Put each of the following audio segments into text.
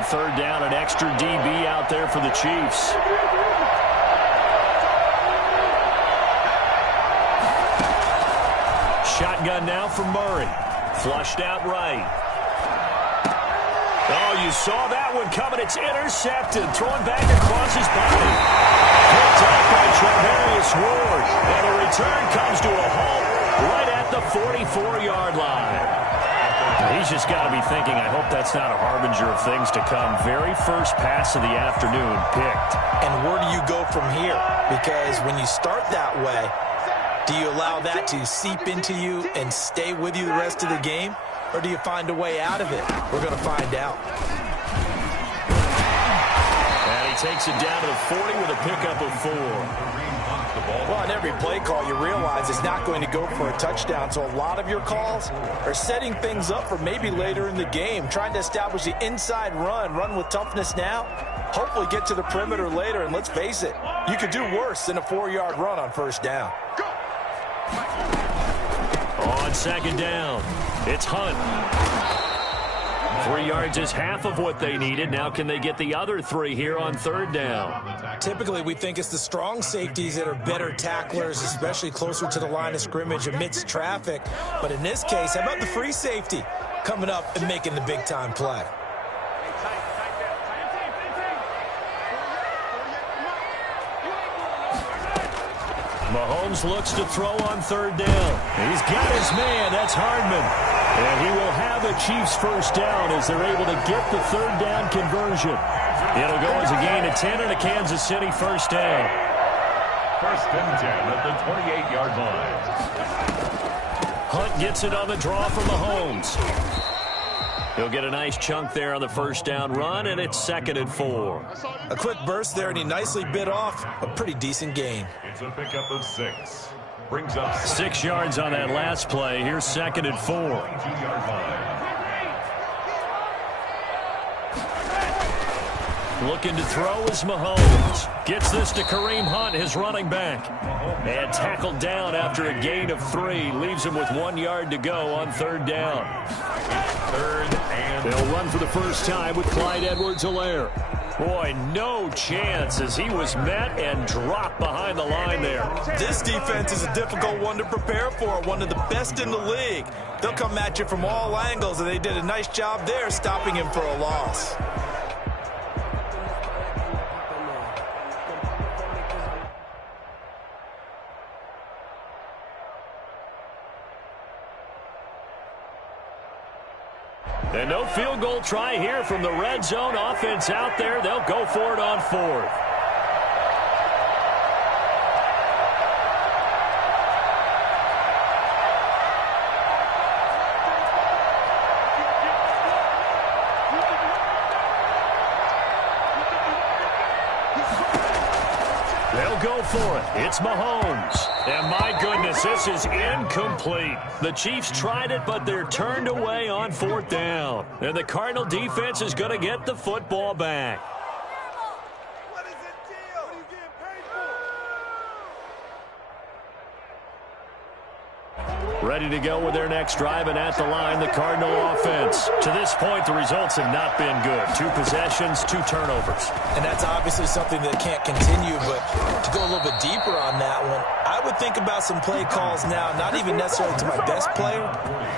on third down, an extra DB out there for the Chiefs. Shotgun now from Murray. Flushed out right. Oh, you saw that one coming. It's intercepted. Throwing back across his body. Picked up by Travarius Ward. And the return comes to a halt right at the 44-yard line. He's just got to be thinking, I hope that's not a harbinger of things to come. Very first pass of the afternoon picked. And where do you go from here? Because when you start that way, do you allow that to seep into you and stay with you the rest of the game? Or do you find a way out of it? We're going to find out. And he takes it down to the 40 with a pickup of 4. Well, on every play call, you realize it's not going to go for a touchdown. So a lot of your calls are setting things up for maybe later in the game, trying to establish the inside run with toughness now, hopefully get to the perimeter later. And let's face it, you could do worse than a 4-yard run on first down. On second down, it's Hunt. 3 yards is half of what they needed. Now can they get the other 3 here on third down? Typically, we think it's the strong safeties that are better tacklers, especially closer to the line of scrimmage amidst traffic. But in this case, how about the free safety coming up and making the big-time play? Mahomes looks to throw on third down. He's got his man. That's Hardman. And he will have a Chiefs first down as they're able to get the third down conversion. It'll go as a gain of 10 and a Kansas City first down. First and 10 at the 28-yard line. Hunt gets it on the draw from Mahomes. He'll get a nice chunk there on the first down run, and it's second and 4. A quick burst there, and he nicely bit off a pretty decent gain. It's a pickup of 6. Brings up 6 yards on that last play. Here's second and 4. 2-yard line. Looking to throw is Mahomes. Gets this to Kareem Hunt, his running back. And tackled down after a gain of 3. Leaves him with 1 yard to go on third down. Third and they'll run for the first time with Clyde Edwards-Helaire. Boy, no chance as he was met and dropped behind the line there. This defense is a difficult one to prepare for, one of the best in the league. They'll come at you from all angles, and they did a nice job there stopping him for a loss. And no field goal try here from the red zone. Offense out there. They'll go for it on fourth. They'll go for it. It's Mahomes. And my goodness, this is incomplete. The Chiefs tried it, but they're turned away on fourth down. And the Cardinal defense is going to get the football back. What is the deal? What are you getting paid for? Ready to go with their next drive, and at the line, the Cardinal offense. To this point, the results have not been good. 2 possessions, 2 turnovers. And that's obviously something that can't continue, but to go a little bit deeper on that one, I would think about some play calls now, not even necessarily to my best player,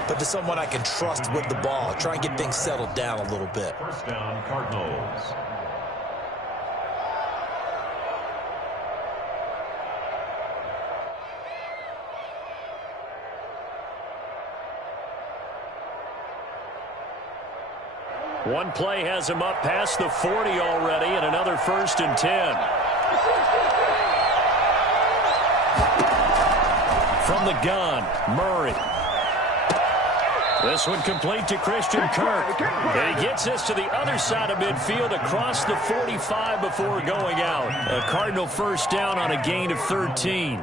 but to someone I can trust with the ball. Try and get things settled down a little bit. First down, Cardinals. One play has him up past the 40 already, and another first and 10. From the gun, Murray. This one complete to Christian Kirk. And he gets this to the other side of midfield across the 45 before going out. A Cardinal first down on a gain of 13.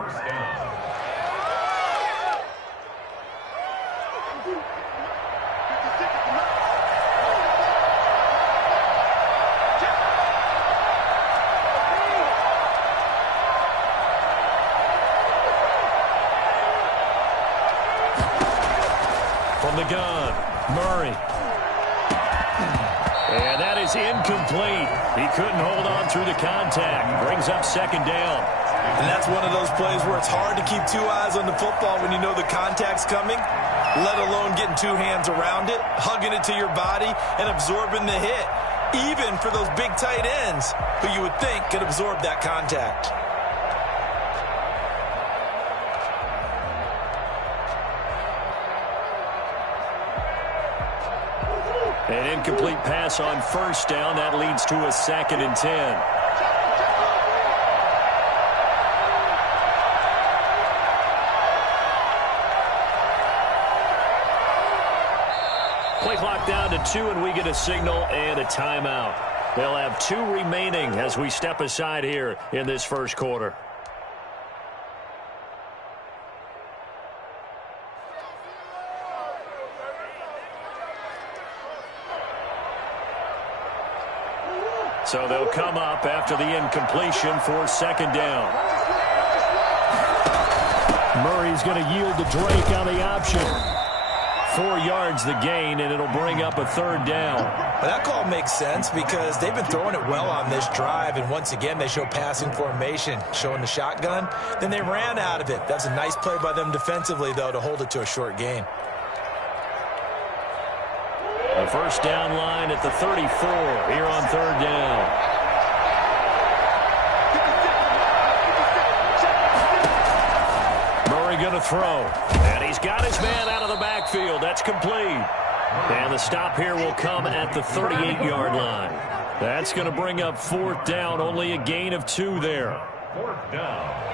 From the gun, Murray. And that is incomplete. He couldn't hold on through the contact. Brings up second down. And that's one of those plays where it's hard to keep two eyes on the football when you know the contact's coming, let alone getting two hands around it, hugging it to your body, and absorbing the hit, even for those big tight ends who you would think could absorb that contact. An incomplete pass on first down. That leads to a 2nd and 10. Play clock down to 2, and we get a signal and a timeout. They'll have 2 remaining as we step aside here in this first quarter. So they'll come up after the incompletion for 2nd down. Murray's going to yield to Drake on the option. 4 yards the gain, and it'll bring up a 3rd down. Well, that call makes sense because they've been throwing it well on this drive, and once again they show passing formation, showing the shotgun. Then they ran out of it. That's a nice play by them defensively, though, to hold it to a short gain. The first down line at the 34 here on 3rd down. Murray going to throw. And he's got his man out of the backfield. That's complete. And the stop here will come at the 38-yard line. That's going to bring up 4th down. Only a gain of 2 there. 4th down.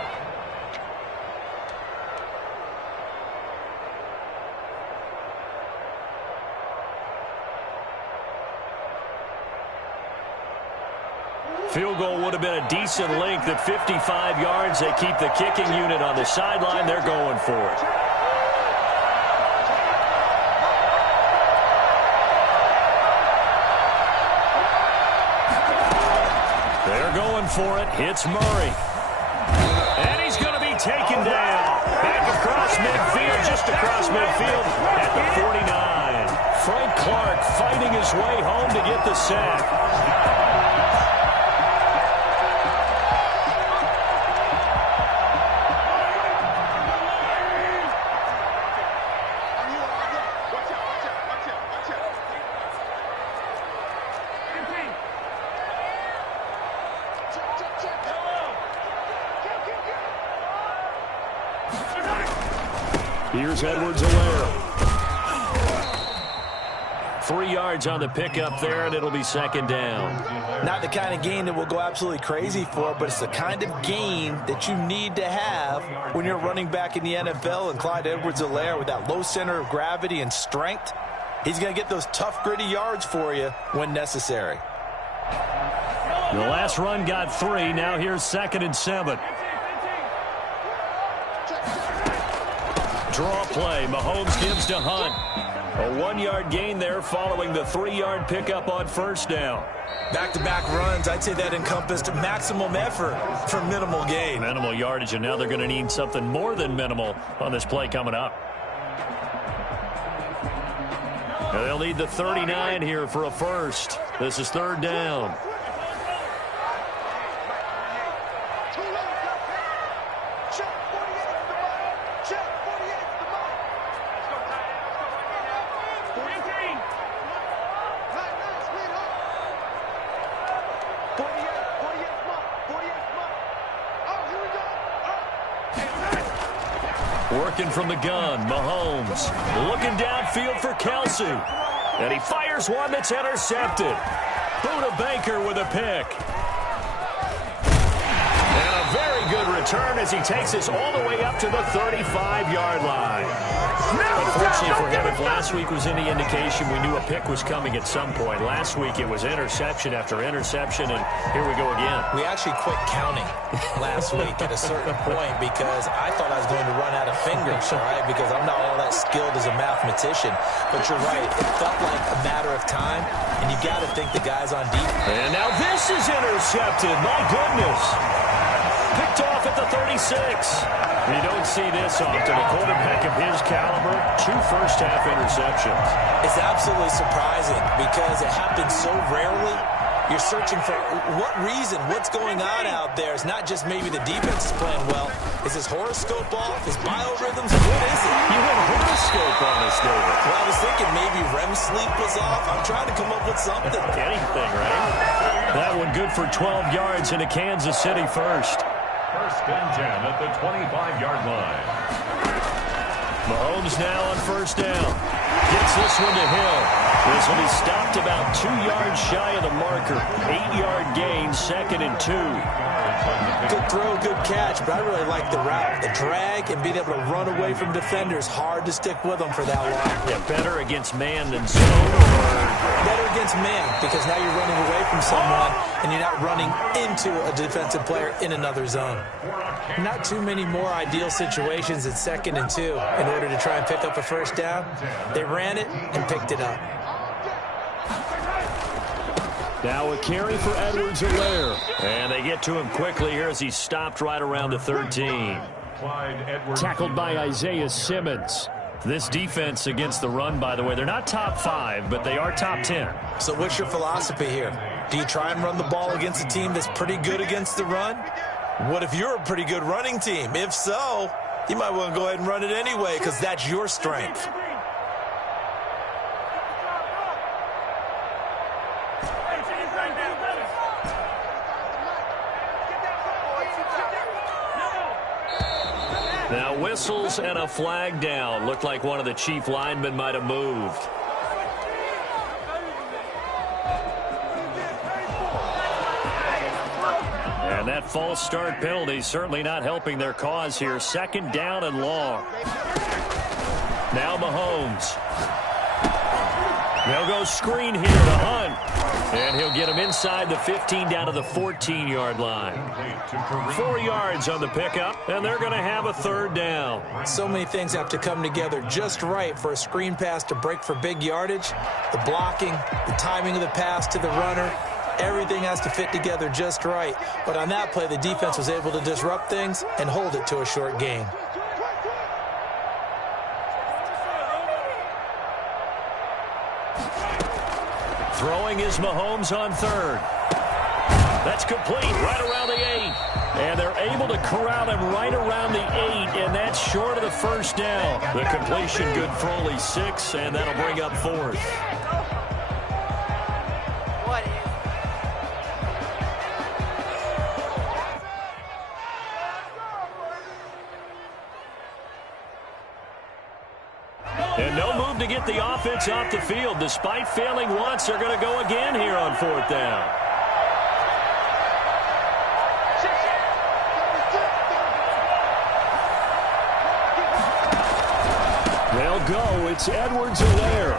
Field goal would have been a decent length at 55 yards. They keep the kicking unit on the sideline. They're going for it. They're going for it. Hits Murray. And he's going to be taken down. Back across midfield, just across midfield at the 49. Frank Clark fighting his way home to get the sack. Here's Edwards-Helaire. 3 yards on the pickup there, and it'll be 2nd down. Not the kind of gain that we'll go absolutely crazy for, but it's the kind of gain that you need to have when you're running back in the NFL. And Clyde Edwards-Helaire, with that low center of gravity and strength, he's going to get those tough, gritty yards for you when necessary. The last run got 3. Now here's 2nd and 7. Draw play. Mahomes gives to Hunt. A 1-yard gain there following the 3-yard pickup on first down. Back-to-back runs, I'd say that encompassed maximum effort for minimal gain. Minimal yardage, and now they're going to need something more than minimal on this play coming up. And they'll need the 39 here for a first. This is 3rd down. Working from the gun, Mahomes looking downfield for Kelsey. And he fires one that's intercepted. Buda Baker with a pick. And a very good return as he takes us all the way up to the 35-yard line. Unfortunately for him, if last week was any indication, we knew a pick was coming at some point. Last week it was interception after interception, and here we go again. We actually quit counting last week at a certain point because I thought I was going to run out of fingers, all right, because I'm not all that skilled as a mathematician. But you're right, it felt like a matter of time, and you got to think the guy's on deep. And now this is intercepted. My goodness. Picked off at the 36. You don't see this often. A quarterback of his caliber, 2 first-half interceptions. It's absolutely surprising because it happens so rarely. You're searching for what reason, what's going on out there. It's not just maybe the defense is playing well. Is his horoscope off? His biorhythms? What is it? You went horoscope on us, David. Well, I was thinking maybe REM sleep was off. I'm trying to come up with something. Anything, right? That one good for 12 yards into Kansas City first. First and 10 at the 25-yard line. Mahomes now on first down. Gets this one to Hill. This will be stopped about 2 yards shy of the marker. 8-yard gain, 2nd and 2. Good throw, good catch, but I really like the route. The drag and being able to run away from defenders. Hard to stick with them for that long. Yeah, better against man than zone, or better against man, because now you're running away from someone and you're not running into a defensive player in another zone. Not too many more ideal situations at 2nd and 2 in order to try and pick up a first down. They ran it and picked it up. Now a carry for Edwards-Helaire. And they get to him quickly here as he's stopped right around the 13. Tackled by Isaiah Simmons. This defense against the run, by the way, they're not top 5, but they are top 10. So what's your philosophy here? Do you try and run the ball against a team that's pretty good against the run? What if you're a pretty good running team? If so, you might want to go ahead and run it anyway because that's your strength. Now whistles and a flag down. Looked like one of the chief linemen might have moved. And that false start penalty certainly not helping their cause here. 2nd down and long. Now Mahomes. They'll go screen here to Hunt. And he'll get him inside the 15 down to the 14-yard line. 4 yards on the pickup, and they're going to have a 3rd down. So many things have to come together just right for a screen pass to break for big yardage. The blocking, the timing of the pass to the runner, everything has to fit together just right. But on that play, the defense was able to disrupt things and hold it to a short gain. Throwing is Mahomes on 3rd. That's complete right around the 8. And they're able to corral him right around the 8, and that's short of the first down. The completion good for only 6, and that'll bring up 4th. And no move to get the offense off the field. Despite failing once, they're going to go again here on 4th down. They'll go. It's Edwards-Helaire.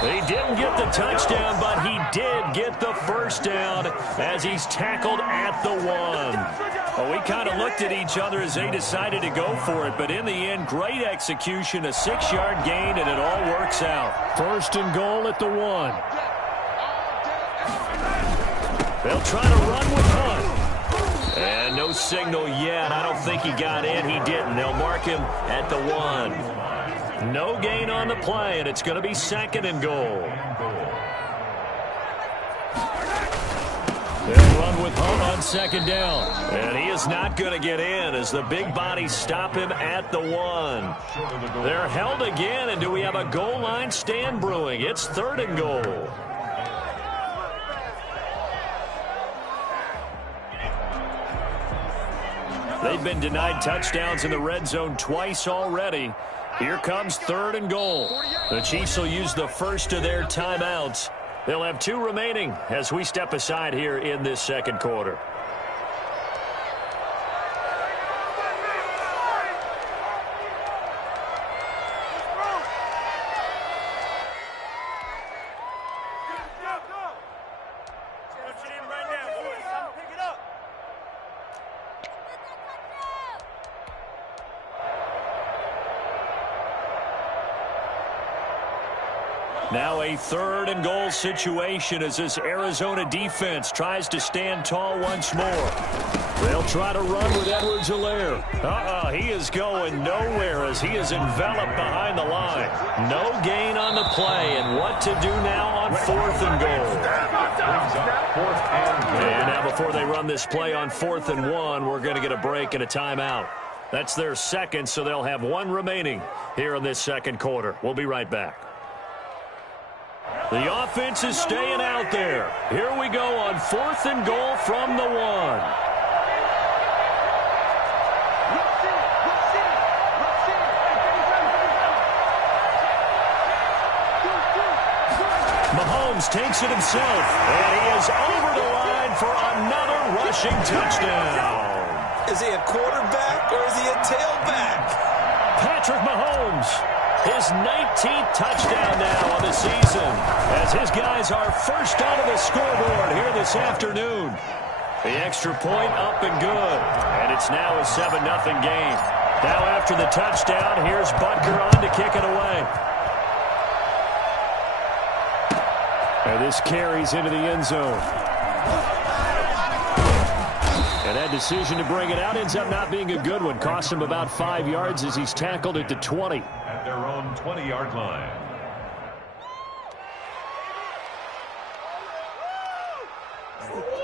He didn't get the touchdown, but he did get the first down as he's tackled at the 1. Well, we kind of looked at each other as they decided to go for it, but in the end, great execution, a 6-yard gain, and it all works out. 1st and goal at the 1. They'll try to run with Hunt. And no signal yet. I don't think he got in. He didn't. They'll mark him at the 1. No gain on the play, and it's going to be 2nd and goal. They'll run with Hunt on 2nd down. And he is not going to get in as the big bodies stop him at the 1. They're held again, and do we have a goal line stand brewing? It's 3rd and goal. They've been denied touchdowns in the red zone twice already. Here comes 3rd and goal. The Chiefs will use the first of their timeouts. They'll have 2 remaining as we step aside here in this 2nd quarter. Now a 3rd and goal situation as this Arizona defense tries to stand tall once more. They'll try to run with Edwards-Helaire. He is going nowhere as he is enveloped behind the line. No gain on the play, and what to do now on 4th and goal. And now before they run this play on 4th and 1, we're going to get a break and a timeout. That's their second, so they'll have one remaining here in this second quarter. We'll be right back. The offense is staying out there. Here we go on 4th and goal from the 1. Mahomes takes it himself, and he is over the line for another rushing touchdown. Is he a quarterback or is he a tailback? Patrick Mahomes, his 19th touchdown now on the season, as his guys are first onto the scoreboard here this afternoon. The extra point up and good, and it's now a 7-0 game. Now after the touchdown, here's Butker on to kick it away. And this carries into the end zone. And that decision to bring it out ends up not being a good one. Cost him about 5 yards as he's tackled at the 20. At their own 20-yard line.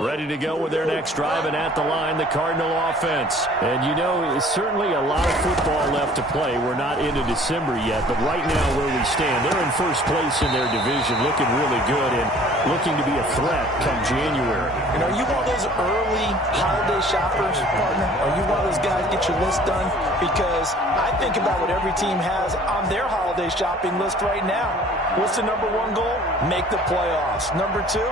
Ready to go with their next drive, and at the line, the Cardinal offense. And you know, certainly a lot of football left to play. We're not into December yet, but right now where we stand, they're in first place in their division, looking really good and looking to be a threat come January. And are you one of those early holiday shoppers, partner? Are you one of those guys get your list done? Because I think about what every team has on their holiday shopping list right now. What's the number 1 goal? Make the playoffs. Number 2,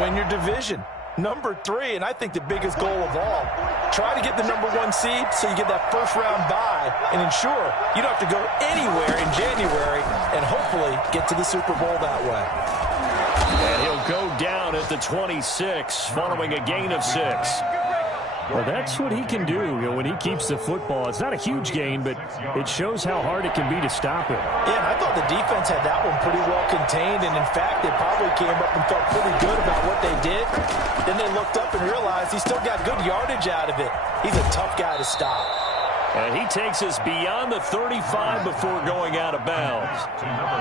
win your division. Number 3, and I think the biggest goal of all, try to get the number 1 seed so you get that first-round bye and ensure you don't have to go anywhere in January and hopefully get to the Super Bowl that way. And he'll go down at the 26 following a gain of 6. Well, that's what he can do, when he keeps the football. It's not a huge gain, but it shows how hard it can be to stop it. Yeah, and I thought the defense had that one pretty well contained, and in fact, they probably came up and felt pretty good about what they did. Then they looked up and realized he still got good yardage out of it. He's a tough guy to stop. And he takes us beyond the 35 before going out of bounds.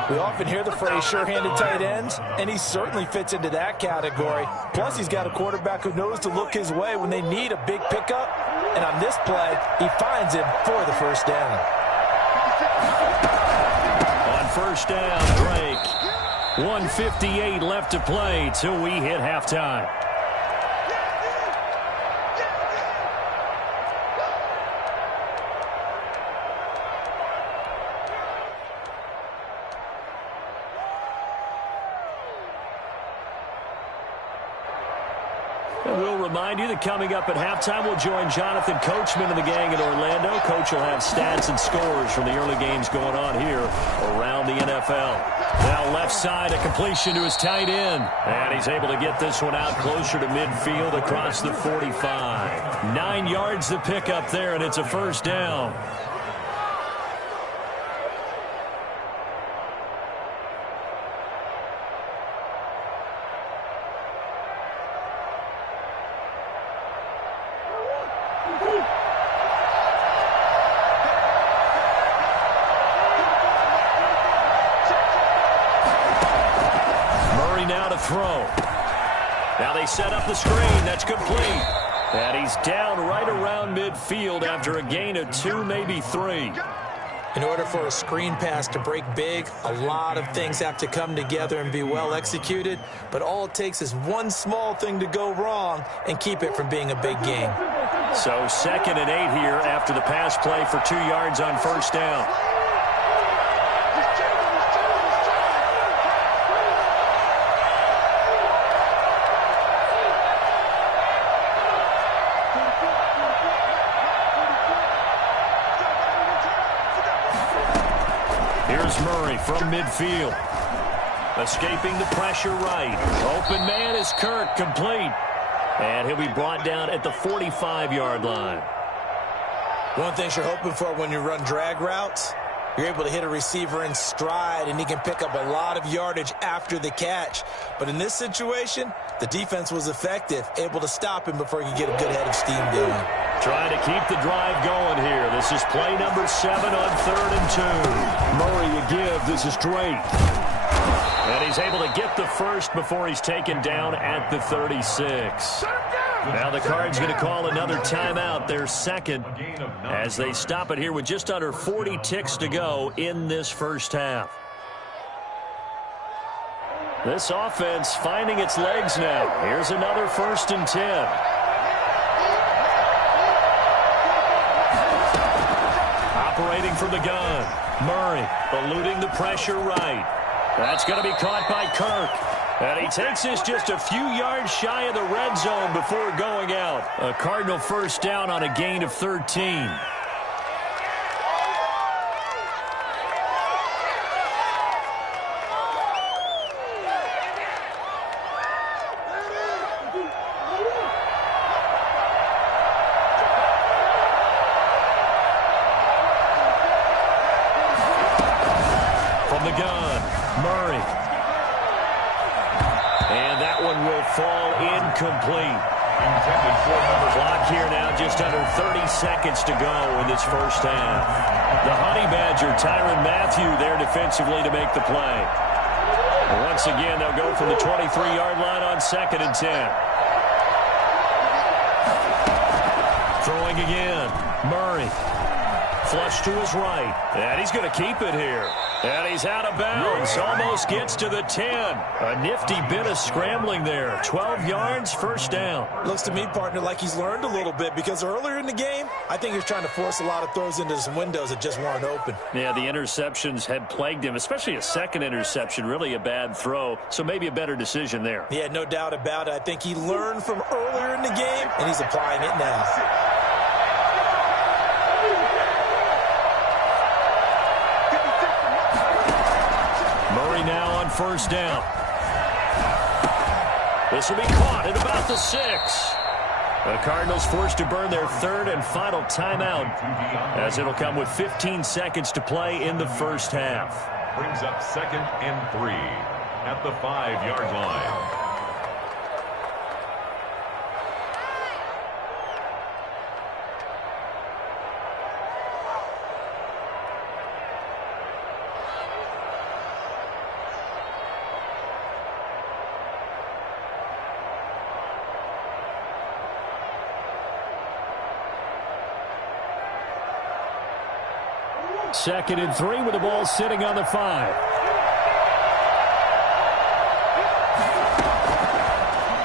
We often hear the phrase sure-handed tight ends, and he certainly fits into that category. Plus, he's got a quarterback who knows to look his way when they need a big pickup. And on this play, he finds him for the first down. On first down, Drake. 1:58 left to play till we hit halftime. We'll remind you that coming up at halftime, we'll join Jonathan Coachman and the gang in Orlando. Coach will have stats and scores from the early games going on here around the NFL. Now left side, a completion to his tight end. And he's able to get this one out closer to midfield across the 45. 9 yards to pick up there, and it's a first down. Throw. Now they set up the screen. That's complete. And he's down right around midfield after a gain of 2, maybe 3. In order for a screen pass to break big, a lot of things have to come together and be well executed. But all it takes is one small thing to go wrong and keep it from being a big game. So 2nd and 8 here after the pass play for 2 yards on first down. Here's Murray from midfield. Escaping the pressure right. Open man is Kirk, complete. And he'll be brought down at the 45-yard line. One thing you're hoping for when you run drag routes, You're able to hit a receiver in stride, and he can pick up a lot of yardage after the catch. But in this situation, the defense was effective, able to stop him before he could get a good head of steam going. Trying to keep the drive going here. This is play number 7 on 3rd and 2. Murray a give. This is Drake. And he's able to get the first before he's taken down at the 36. Now the Cards going to call another timeout, their second, as they stop it here with just under 40 ticks to go in this first half. This offense finding its legs now. Here's another 1st and 10. Operating from the gun. Murray eluding the pressure right. That's going to be caught by Kirk. And he takes this just a few yards shy of the red zone before going out. A Cardinal first down on a gain of 13. From the gun, Murray. And that one will fall incomplete. Clock here now, just under 30 seconds to go in this first half. The Honey Badger, Tyrann Mathieu, there defensively to make the play. Once again, they'll go from the 23-yard line on 2nd and 10. Throwing again, Murray. Flush to his right, and he's going to keep it here. And he's out of bounds, almost gets to the 10. A nifty bit of scrambling there. 12 yards, first down. Looks to me, partner, like he's learned a little bit, because earlier in the game, I think he was trying to force a lot of throws into some windows that just weren't open. Yeah, the interceptions had plagued him, especially a second interception, really a bad throw, so maybe a better decision there. Yeah, no doubt about it. I think he learned from earlier in the game, and he's applying it now. Now on first down. This will be caught at about the 6. The Cardinals forced to burn their 3rd and final timeout, as it'll come with 15 seconds to play in the first half. Brings up 2nd and 3 at the 5-yard line. Second and 3 with the ball sitting on the 5.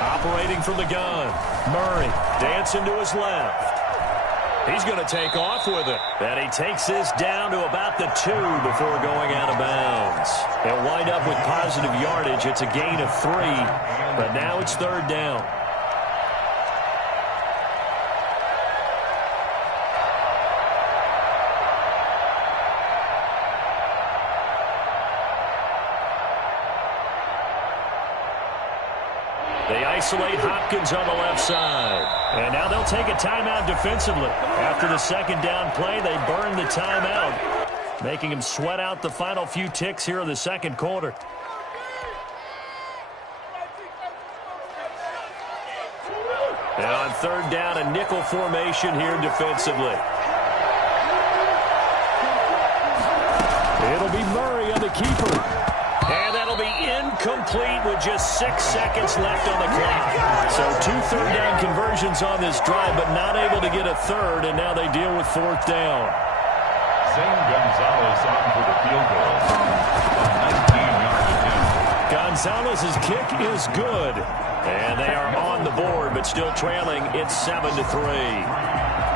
Operating from the gun. Murray dancing to his left. He's going to take off with it. And he takes this down to about the 2 before going out of bounds. They'll wind up with positive yardage. It's a gain of 3, but now it's 3rd down. They isolate Hopkins on the left side. And now they'll take a timeout defensively. After the second down play, they burn the timeout, making him sweat out the final few ticks here in the second quarter. And on 3rd down, a nickel formation here defensively. It'll be Murray on the keeper. And that'll be incomplete with just 6 seconds left on the clock. So 2 third-down conversions on this drive, but not able to get a 3rd, and now they deal with 4th down. Zane Gonzalez on for the field goal. A 19-yard attempt. Gonzalez's kick is good, and they are on the board, but still trailing. It's 7-3.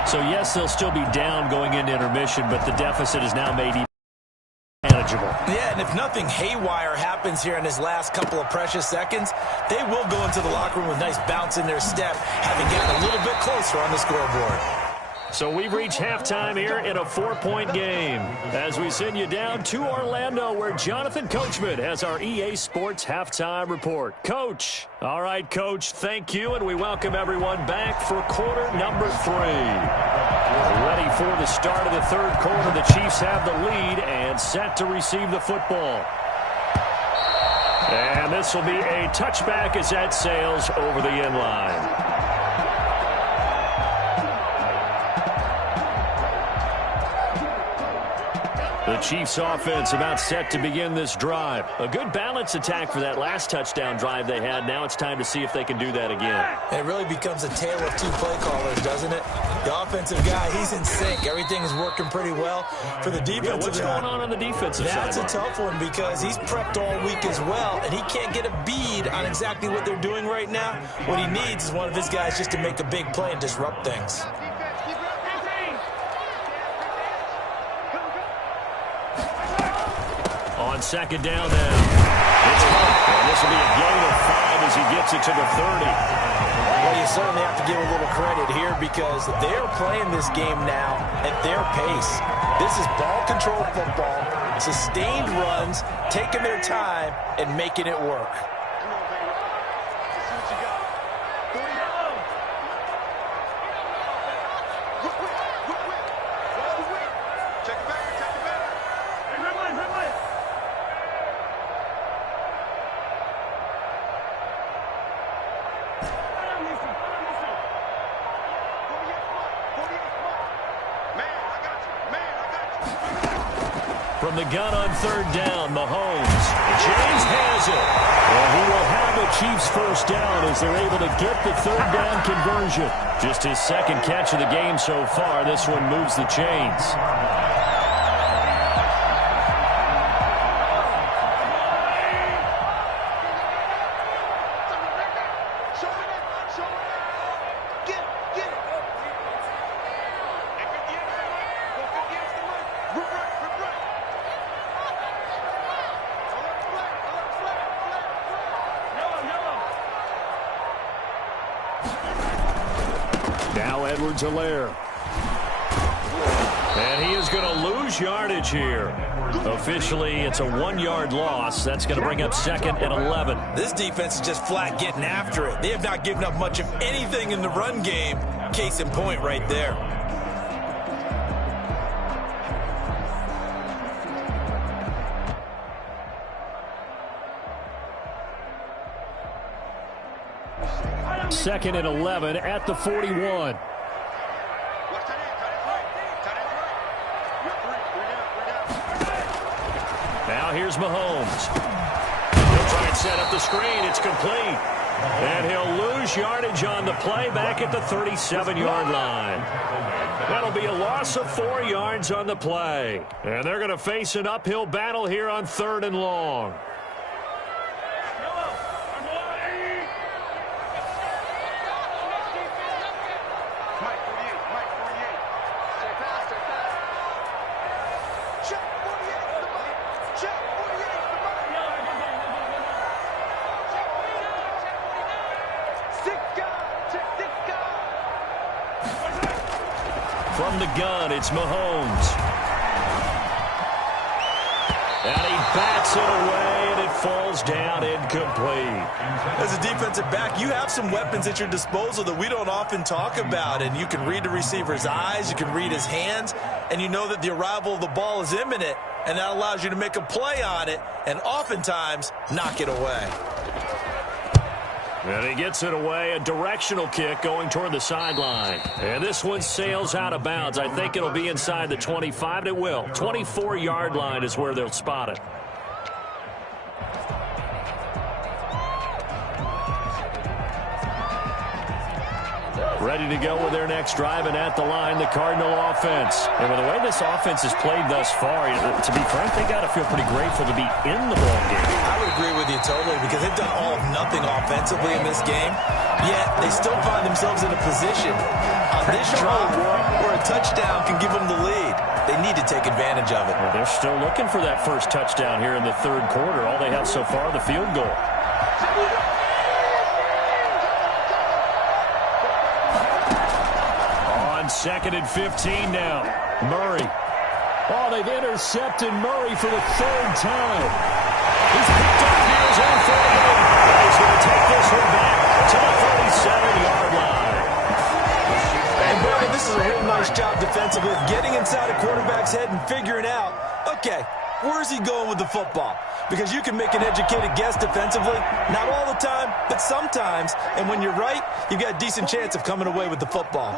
So, yes, they'll still be down going into intermission, but the deficit is now made manageable. Yeah, and if nothing haywire happens here in his last couple of precious seconds, they will go into the locker room with a nice bounce in their step, having gotten a little bit closer on the scoreboard. So we've reached halftime here in a 4-point game as we send you down to Orlando, where Jonathan Coachman has our EA Sports halftime report. Coach. All right, Coach, thank you, and we welcome everyone back for quarter number 3. Ready for the start of the third quarter. The Chiefs have the lead and set to receive the football. And this will be a touchback as that sails over the end line. The Chiefs offense about set to begin this drive. A good balanced attack for that last touchdown drive they had. Now it's time to see if they can do that again. It really becomes a tale of two play callers, doesn't it? The offensive guy, he's in sync. Everything is working pretty well. For the defensive guy, what's going on the defensive side? That's a tough one because he's prepped all week as well, and he can't get a bead on exactly what they're doing right now. What he needs is one of his guys just to make a big play and disrupt things. On second down now. It's Hunt, and this will be a gain of 5 as he gets it to the 30. Well, you certainly have to give a little credit here because they're playing this game now at their pace. This is ball control football, sustained runs, taking their time and making it work. From the gun on third down, Mahomes. James has it. Well, he will have a Chiefs first down as they're able to get the third down conversion. Just his second catch of the game so far. This one moves the chains. Alaire. And he is going to lose yardage here. Officially, it's a 1-yard loss. That's going to bring up second and 11. This defense is just flat getting after it. They have not given up much of anything in the run game. Case in point right there. Second and 11 at the 41. Now here's Mahomes. He'll try and set up the screen. It's complete. And he'll lose yardage on the play back at the 37-yard line. That'll be a loss of 4 yards on the play. And they're going to face an uphill battle here on third and long. From the gun, it's Mahomes. And he bats it away, and it falls down incomplete. As a defensive back, you have some weapons at your disposal that we don't often talk about. And you can read the receiver's eyes, you can read his hands, and you know that the arrival of the ball is imminent, and that allows you to make a play on it and oftentimes knock it away. And he gets it away, a directional kick going toward the sideline. And this one sails out of bounds. I think it'll be inside the 25, and it will. 24-yard line is where they'll spot it. Ready to go with their next drive, and at the line, the Cardinal offense. And with the way this offense has played thus far, to be frank, they got to feel pretty grateful to be in the ball game. I would agree with you totally because they've done all of nothing offensively in this game, yet they still find themselves in a position on this drive where a touchdown can give them the lead. They need to take advantage of it. Well, they're still looking for that first touchdown here in the third quarter. All they have so far, the field goal. Second and 15 now. Murray. Oh, they've intercepted Murray for the third time. He's picked up near his own 48. He's going to take this one back to the 37-yard line. And, Brian, this is a real nice job defensively figuring out, okay, where's he going with the football? Because you can make an educated guess defensively, not all the time, but sometimes. And when you're right, you've got a decent chance of coming away with the football.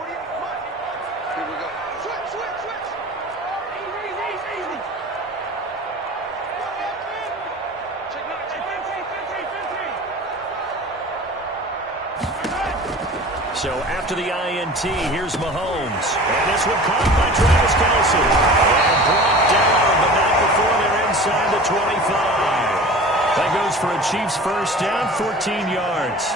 Here we go. Switch. Easy. So after the INT, here's Mahomes. And this one caught by Travis Kelce. And brought down, but not before they're inside the 25. That goes for a Chiefs first down, 14 yards.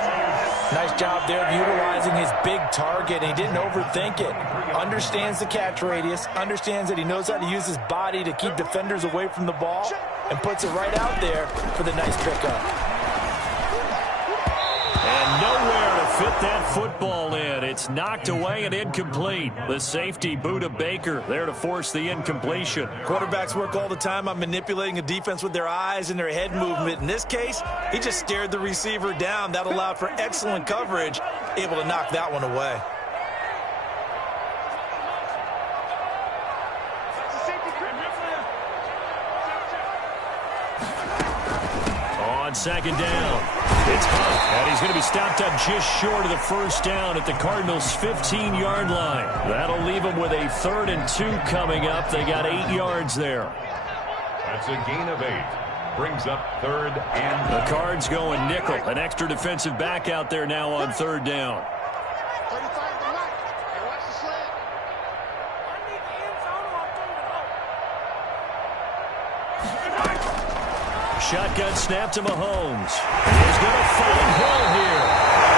Nice job there of utilizing his big target. He didn't overthink it. Understands the catch radius, understands that he knows how to use his body to keep defenders away from the ball, and puts it right out there for the nice pickup. And nowhere to fit that football in. It's knocked away and incomplete. The safety, Buda Baker, there to force the incompletion. Quarterbacks work all the time on manipulating a defense with their eyes and their head movement. In this case, he just stared the receiver down. That allowed for excellent coverage, able to knock that one away. On second down, it's Hunt, and he's going to be stopped up just short of the first down at the Cardinals' 15-yard line. That'll leave them with a 3rd and 2 coming up. They got 8 yards there. That's a gain of 8. Brings up 3rd and... The Cards going nickel. An extra defensive back out there now on 3rd down. 35 to Mike. Hey, watch the slant. Shotgun snap to Mahomes. He's going to find Hill here.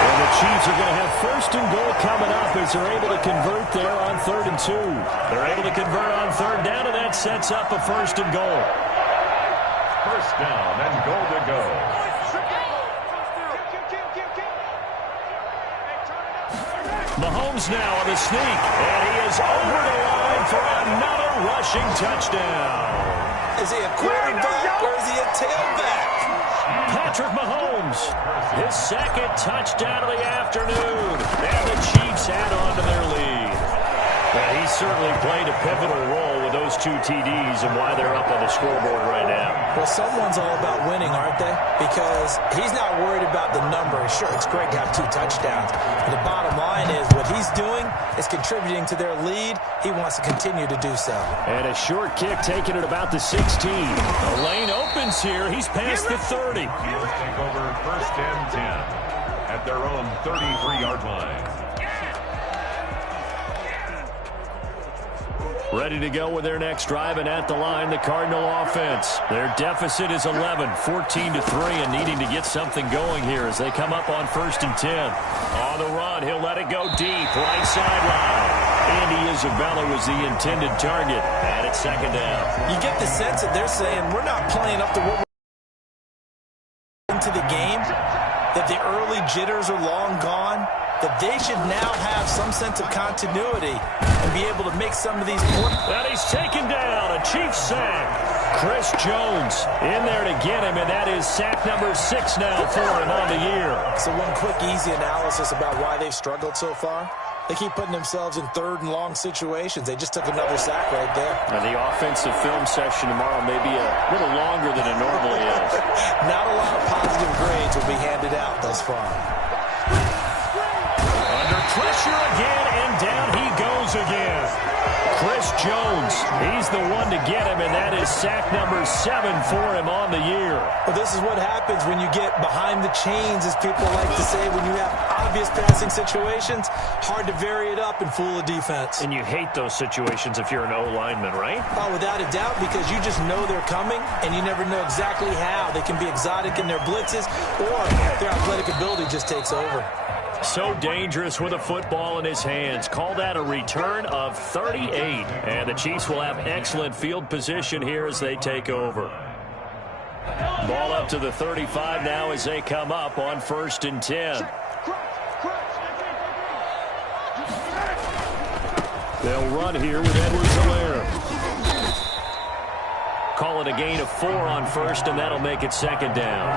And the Chiefs are going to have 1st and goal coming up as they're able to convert there on 3rd and 2. They're able to convert on 3rd down, and that sets up a 1st and goal. First down and goal to go. Mahomes now on the sneak, and he is over the line for another rushing touchdown. Is he a quarterback or is he a tailback? Patrick Mahomes, his 2nd touchdown of the afternoon, and the Chiefs add on to their lead. Yeah, he certainly played a pivotal role with those 2 TDs and why they're up on the scoreboard right now. Well, someone's all about winning, aren't they? Because he's not worried about the number. Sure, it's great to have 2 touchdowns. But the bottom line is what he's doing is contributing to their lead. He wants to continue to do so. And a short kick taken at about the 16. The lane opens here. He's past the 30. Take over 1st and 10 at their own 33-yard line. Ready to go with their next drive, and at the line, the Cardinal offense. Their deficit is 11, 14-3, and needing to get something going here as they come up on 1st and 10. On the run, he'll let it go deep, right sideline. Andy Isabella was the intended target, and it's 2nd down. You get the sense that they're saying we're not playing up to what we're into the game, that the early jitters are long gone, that they should now have some sense of continuity and be able to make some of these points. And he's taken down, a Chiefs sack. Chris Jones in there to get him, and that is sack number 6 now for him on the year. So one quick, easy analysis about why they've struggled so far. They keep putting themselves in 3rd and long situations. They just took another sack right there. And the offensive film session tomorrow may be a little longer than it normally is. Not a lot of positive grades will be handed out thus far. Pressure again, and down he goes again. Chris Jones, he's the one to get him, and that is sack number 7 for him on the year. Well, this is what happens when you get behind the chains, as people like to say, when you have obvious passing situations. Hard to vary it up and fool a defense. And you hate those situations if you're an O-lineman, right? Oh, without a doubt, because you just know they're coming, and you never know exactly how. They can be exotic in their blitzes, or their athletic ability just takes over. So dangerous with a football in his hands. Call that a return of 38. And the Chiefs will have excellent field position here as they take over. Ball up to the 35 now as they come up on 1st and 10. They'll run here with Edwards-Helaire. Call it a gain of 4 on 1st, and that'll make it 2nd down.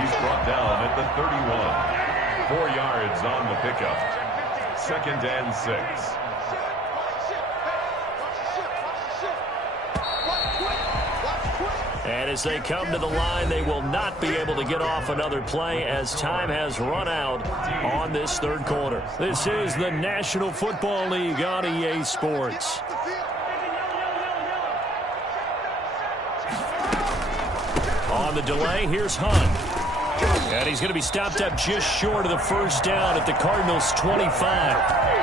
He's brought down at the 31. 4 yards on the pickup. 2nd and 6. And as they come to the line, they will not be able to get off another play as time has run out on this third quarter. This is the National Football League on EA Sports. On the delay, here's Hunt. And he's going to be stopped up just short of the first down at the Cardinals' 25.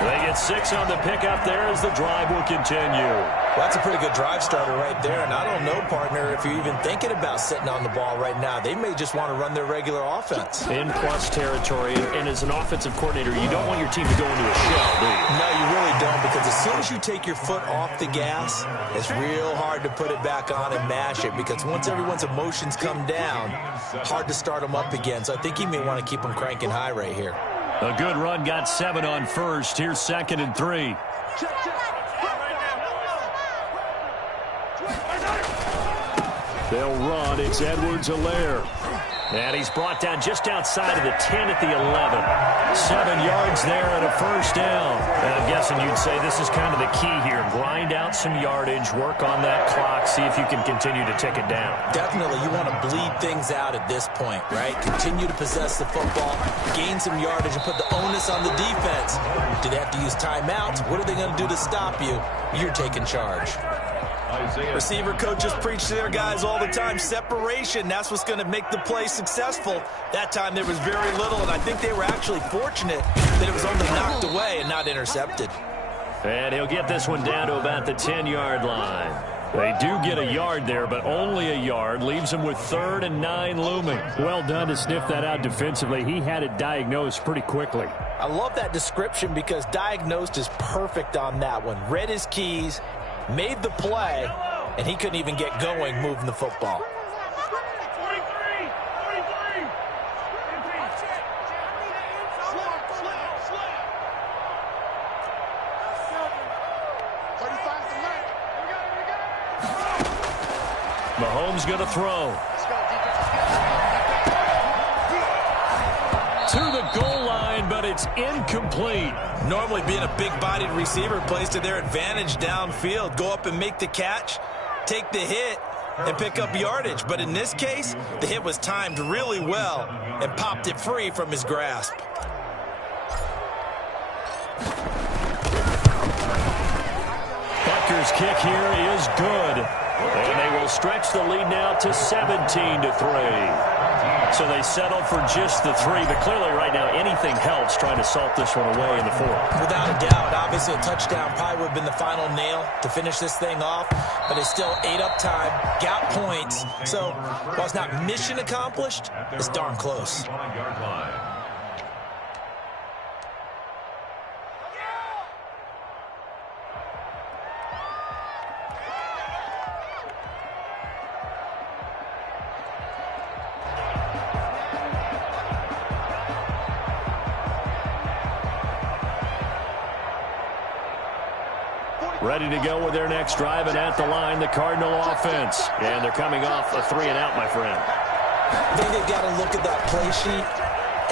They get 6 on the pickup there as the drive will continue. Well, that's a pretty good drive starter right there. And I don't know, partner, if you're even thinking about sitting on the ball right now. They may just want to run their regular offense. In plus territory, and as an offensive coordinator, you don't want your team to go into a shell, do you? No, you really don't, because as soon as you take your foot off the gas, it's real hard to put it back on and mash it, because once everyone's emotions come down, hard to start them up again. So I think you may want to keep them cranking high right here. A good run, got 7 on first. Here's 2nd and 3. They'll run. It's Edwards-Helaire. And he's brought down just outside of the 10 at the 11. 7 yards there and a first down. And I'm guessing you'd say this is kind of the key here. Grind out some yardage, work on that clock, see if you can continue to tick it down. Definitely. You want to bleed things out at this point, right? Continue to possess the football, gain some yardage, and put the onus on the defense. Do they have to use timeouts? What are they going to do to stop you? You're taking charge. Receiver coaches preach to their guys all the time. Separation, that's what's going to make the play successful. That time there was very little, and I think they were actually fortunate that it was only knocked away and not intercepted. And he'll get this one down to about the 10-yard line. They do get a yard there, but only a yard. Leaves him with 3rd and 9 looming. Well done to sniff that out defensively. He had it diagnosed pretty quickly. I love that description because diagnosed is perfect on that one. Read his keys, made the play, and he couldn't even get going moving the football. Mahomes going to throw. To the goal line, but it's incomplete. Normally being a big-bodied receiver plays to their advantage downfield. Go up and make the catch, take the hit, and pick up yardage. But in this case, the hit was timed really well and popped it free from his grasp. Butker's kick here is good. And they will stretch the lead now to 17-3. So they settle for just the 3, but clearly right now anything helps trying to salt this one away in the 4th. Without a doubt, obviously a touchdown probably would have been the final nail to finish this thing off, but it's still 8 up time, got points. So while it's not mission accomplished, it's darn close. Ready to go with their next drive, and at the line, the Cardinal offense. And they're coming off a 3-and-out, my friend. I think they've got to look at that play sheet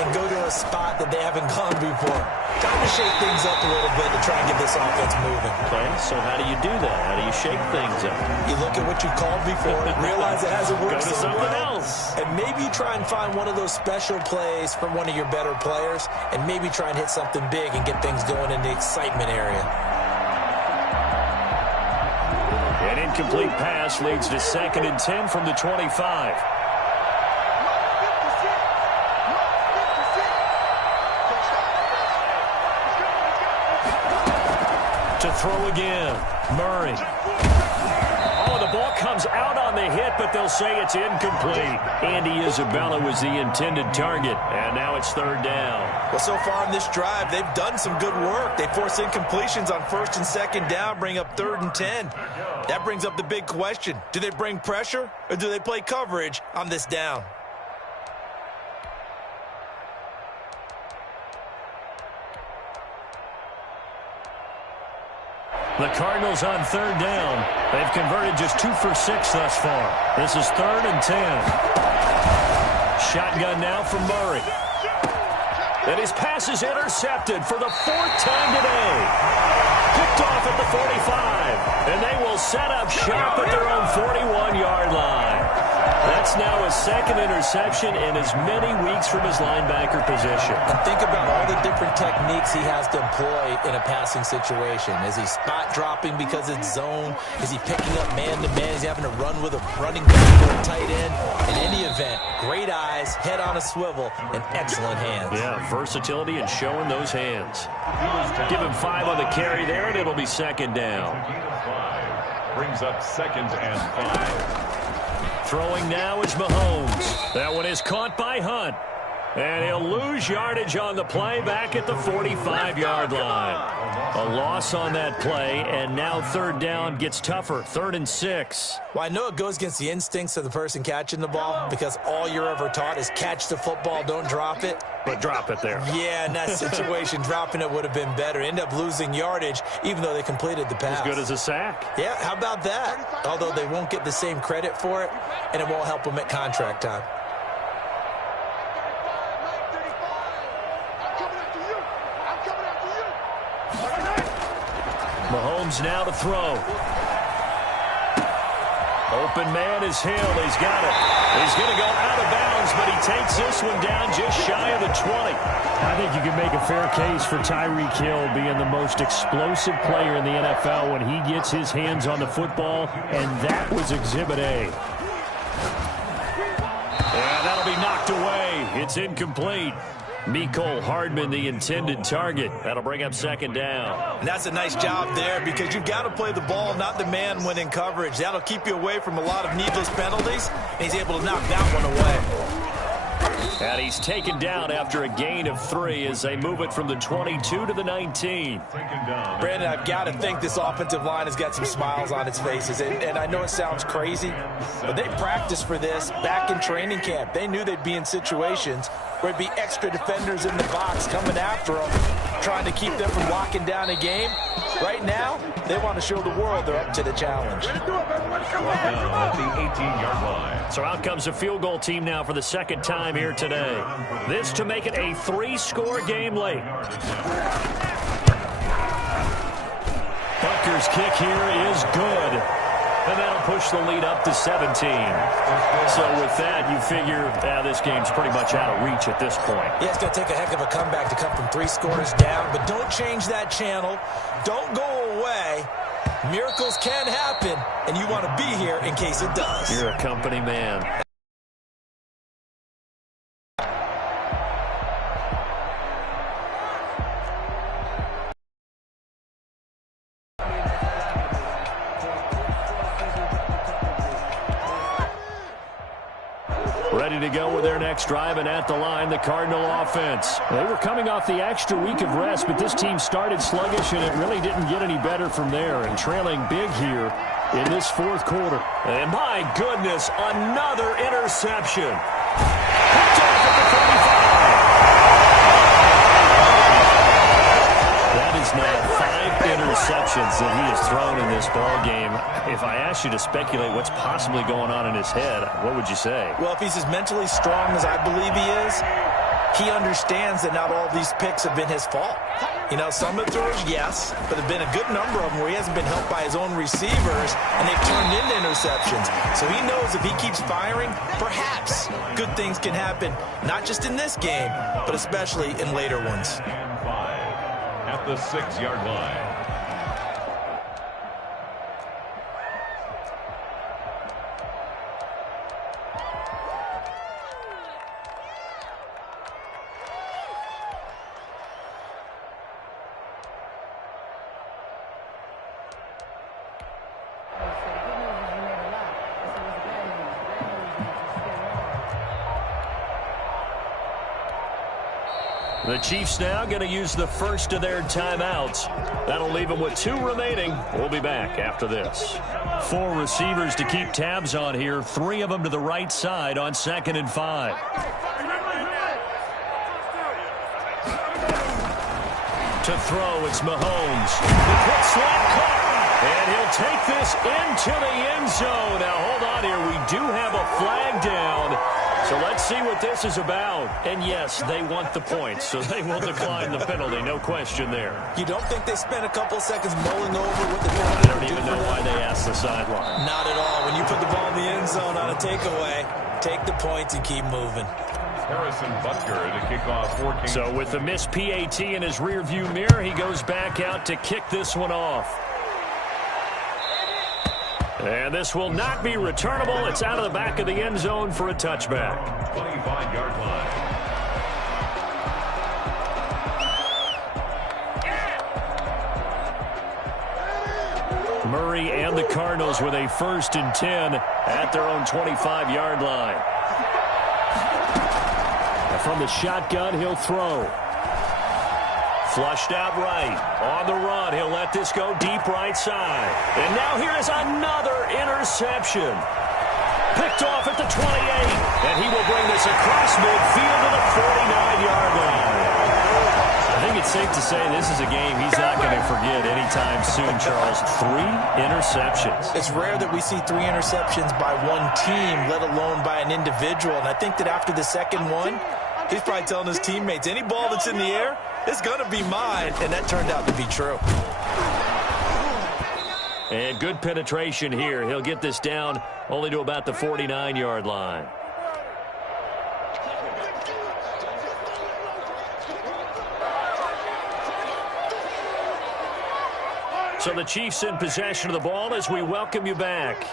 and go to a spot that they haven't gone before. Time to shake things up a little bit to try and get this offense moving. Okay, so how do you do that? How do you shake things up? You look at what you called before, realize it hasn't worked Go to so something well, else. and maybe try and find one of those special plays from one of your better players, and maybe try and hit something big and get things going in the excitement area. An incomplete pass leads to 2nd and 10 from the 25. To throw again, Murray. Oh, the ball comes out on the hit, but they'll say it's incomplete. Andy Isabella was the intended target, and now it's 3rd down. Well, so far in this drive, they've done some good work. They force incompletions on 1st and 2nd down, bring up 3rd and 10. That brings up the big question. Do they bring pressure, or do they play coverage on this down? The Cardinals on 3rd down. They've converted just 2 for 6 thus far. This is 3rd and 10. Shotgun now from Murray. And his pass is intercepted for the 4th time today. Picked off at the 45. And they will set up shop at their own 41-yard line. That's now his second interception in as many weeks from his linebacker position. And think about all the different techniques he has to employ in a passing situation. Is he spot dropping because it's zone? Is he picking up man-to-man? Is he having to run with a running back or a tight end? In any event, great eyes, head on a swivel, and excellent hands. Yeah, versatility and showing those hands. Give him 5 on the carry there, and it'll be second down. Brings up 2nd and 5. Throwing now is Mahomes. That one is caught by Hunt. And he'll lose yardage on the play back at the 45-yard line. A loss on that play, and now third down gets tougher. 3rd and 6. Well, I know it goes against the instincts of the person catching the ball because all you're ever taught is catch the football, don't drop it. But drop it there. Yeah, in that situation, dropping it would have been better. End up losing yardage, even though they completed the pass. As good as a sack. Yeah, how about that? Although they won't get the same credit for it, and it won't help them at contract time. Mahomes now to throw. Open man is Hill. He's got it. He's going to go out of bounds, but he takes this one down just shy of the 20. I think you can make a fair case for Tyreek Hill being the most explosive player in the NFL when he gets his hands on the football, and that was Exhibit A. Yeah, that'll be knocked away. It's incomplete. Mecole Hardman, the intended target. That'll bring up second down. And that's a nice job there because you've got to play the ball, not the man when in coverage. That'll keep you away from a lot of needless penalties, and he's able to knock that one away. And he's taken down after a gain of 3 as they move it from the 22 to the 19. Brandon, I've got to think this offensive line has got some smiles on its faces. And I know it sounds crazy, but they practiced for this back in training camp. They knew they'd be in situations where it'd be extra defenders in the box coming after them, trying to keep them from locking down a game. Right now, they want to show the world they're up to the challenge. At the 18-yard line. So out comes a field goal team now for the second time here today. This to make it a 3-score game late. Butker's kick here is good. And that'll push the lead up to 17. So with that, you figure this game's pretty much out of reach at this point. Yeah, it's going to take a heck of a comeback to come from 3 scores down, but don't change that channel. Don't go away. Miracles can happen, and you want to be here in case it does. You're a company man. Ready to go with their next drive, and at the line, the Cardinal offense. They were coming off the extra week of rest, but this team started sluggish, and it really didn't get any better from there. And trailing big here in this 4th quarter. And my goodness, another interception. Picked off at the 35. That is now 5 interceptions that he has thrown in this ball game. If I asked you to speculate what's possibly going on in his head, what would you say? Well, if he's as mentally strong as I believe he is, he understands that not all these picks have been his fault. You know, some of the throws, yes, but there have been a good number of them where he hasn't been helped by his own receivers, and they've turned into interceptions. So he knows if he keeps firing, perhaps good things can happen, not just in this game, but especially in later ones. And 5 at the 6-yard line. The Chiefs now going to use the first of their timeouts. That'll leave them with 2 remaining. We'll be back after this. 4 receivers to keep tabs on here. 3 of them to the right side on 2nd and 5. To throw, it's Mahomes. The quick slap caught. And he'll take this into the end zone. Now, hold on here. We do have a flag down. So let's see what this is about. And yes, they want the points, so they will decline the penalty. No question there. You don't think they spent a couple seconds mulling over what the penalty I don't even know why they asked the sideline. Not at all. When you put the ball in the end zone on a takeaway, take the points and keep moving. Harrison Butker to kick off for Kansas. So with the missed PAT in his rearview mirror, he goes back out to kick this one off. And this will not be returnable. It's out of the back of the end zone for a touchback. 25-yard line. Murray and the Cardinals with a 1st and 10 at their own 25-yard line. From the shotgun, he'll throw. Flushed out right. On the run, he'll let this go deep right side. And now here is another interception. Picked off at the 28. And he will bring this across midfield to the 49-yard line. I think it's safe to say this is a game he's not going to forget anytime soon, Charles. 3 interceptions. It's rare that we see 3 interceptions by one team, let alone by an individual. And I think that after the second one, he's probably telling his teammates, any ball that's in the air, it's going to be mine. And that turned out to be true. And good penetration here. He'll get this down only to about the 49-yard line. So the Chiefs in possession of the ball as we welcome you back.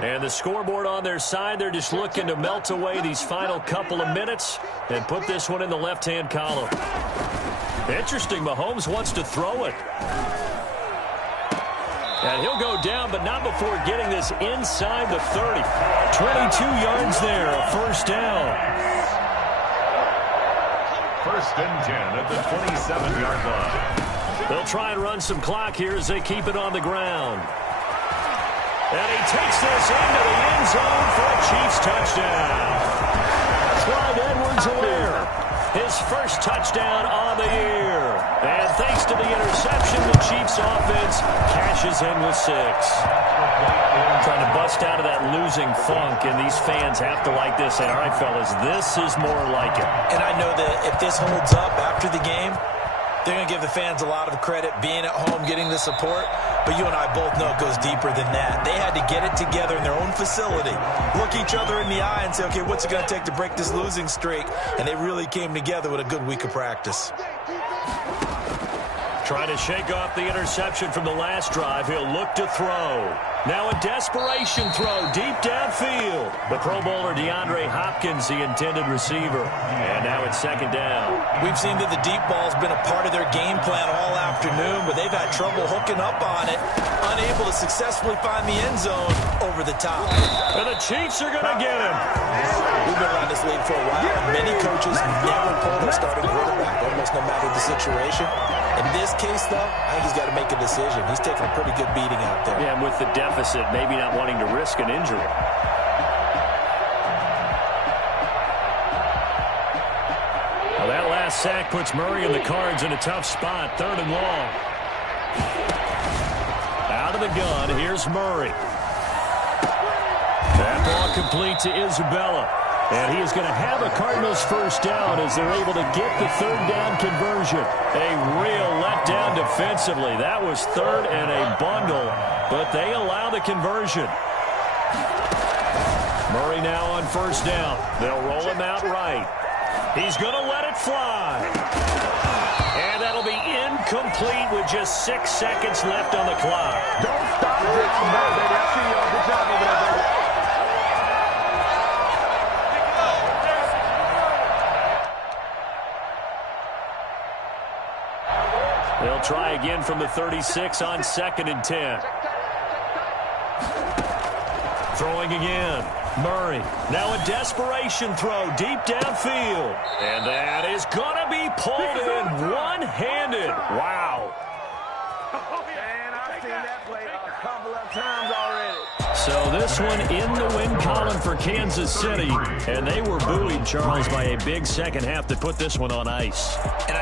And the scoreboard on their side, they're just looking to melt away these final couple of minutes and put this one in the left-hand column. Interesting, Mahomes wants to throw it. And he'll go down, but not before getting this inside the 30. 22 yards there, a 1st down. 1st and 10 at the 27-yard line. They'll try and run some clock here as they keep it on the ground. And he takes this into the end zone for a Chiefs touchdown. Clyde Edwards-Helaire, his 1st touchdown on the year. And thanks to the interception, the Chiefs offense cashes in with 6. Trying to bust out of that losing funk, and these fans have to like this. And all right, fellas, this is more like it. And I know that if this holds up after the game, they're going to give the fans a lot of credit being at home, getting the support. But you and I both know it goes deeper than that. They had to get it together in their own facility, look each other in the eye and say, okay, what's it going to take to break this losing streak? And they really came together with a good week of practice. Trying to shake off the interception from the last drive. He'll look to throw. Now a desperation throw deep downfield. The Pro Bowler DeAndre Hopkins, the intended receiver. And now it's 2nd down. We've seen that the deep ball's been a part of their game plan all afternoon, but they've had trouble hooking up on it, unable to successfully find the end zone over the top. And the Chiefs are going to get him. We've been around this league for a while, and many coaches never pull their starting quarterback, almost no matter the situation. In this case, though, I think he's got to make a decision. He's taking a pretty good beating out there. Yeah, and with the deficit, maybe not wanting to risk an injury. Well, that last sack puts Murray and the Cards in a tough spot. 3rd and long. Out of the gun, here's Murray. That ball complete to Isabella. And he is going to have a Cardinals 1st down as they're able to get the 3rd down conversion. A real letdown defensively. That was 3rd and a bundle, but they allow the conversion. Murray now on 1st down. They'll roll him out right. He's going to let it fly. And that'll be incomplete with just 6 seconds left on the clock. Don't stop this, baby. I see y'all. Good job over there, baby. They'll try again from the 36 on 2nd and 10. Throwing again. Murray. Now a desperation throw deep downfield. And that is going to be pulled in one-handed. Wow. Man, I've seen that play a couple of times already. So this one in the win column for Kansas City. And they were buoyed, Charles, by a big second half that put this one on ice. And